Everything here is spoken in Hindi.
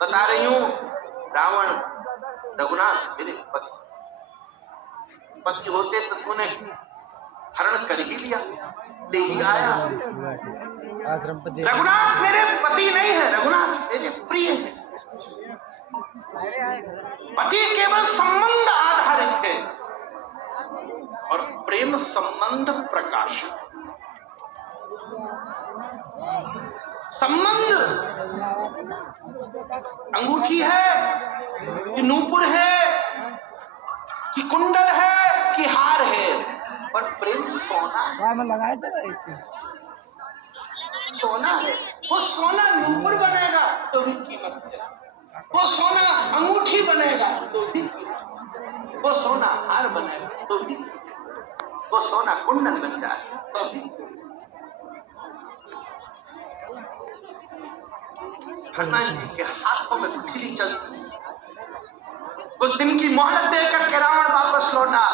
बता रही हूं। रावण रघुनाथ मेरे पति होते तो तूने हरण कर ही लिया, ले ही आया। रघुनाथ मेरे पति नहीं है, रघुनाथ मेरे प्रिय है। पति केवल संबंध आधारित है और प्रेम संबंध प्रकाश। संबंध अंगूठी है कि नूपुर है कि कुंडल है कि हार है, पर प्रेम सोना है। सोना है, वो सोना नूपुर बनेगा तो भी कीमत है, वो सोना अंगूठी बनेगा तो भी कीमत, वो सोना हार बनेगा तो भी, वो सोना कुंडल बन जाए तो भी। हनुमान जी के हाथों में बिजली चलती। उस दिन की मोहलत देकर के रावण वापस लौटा।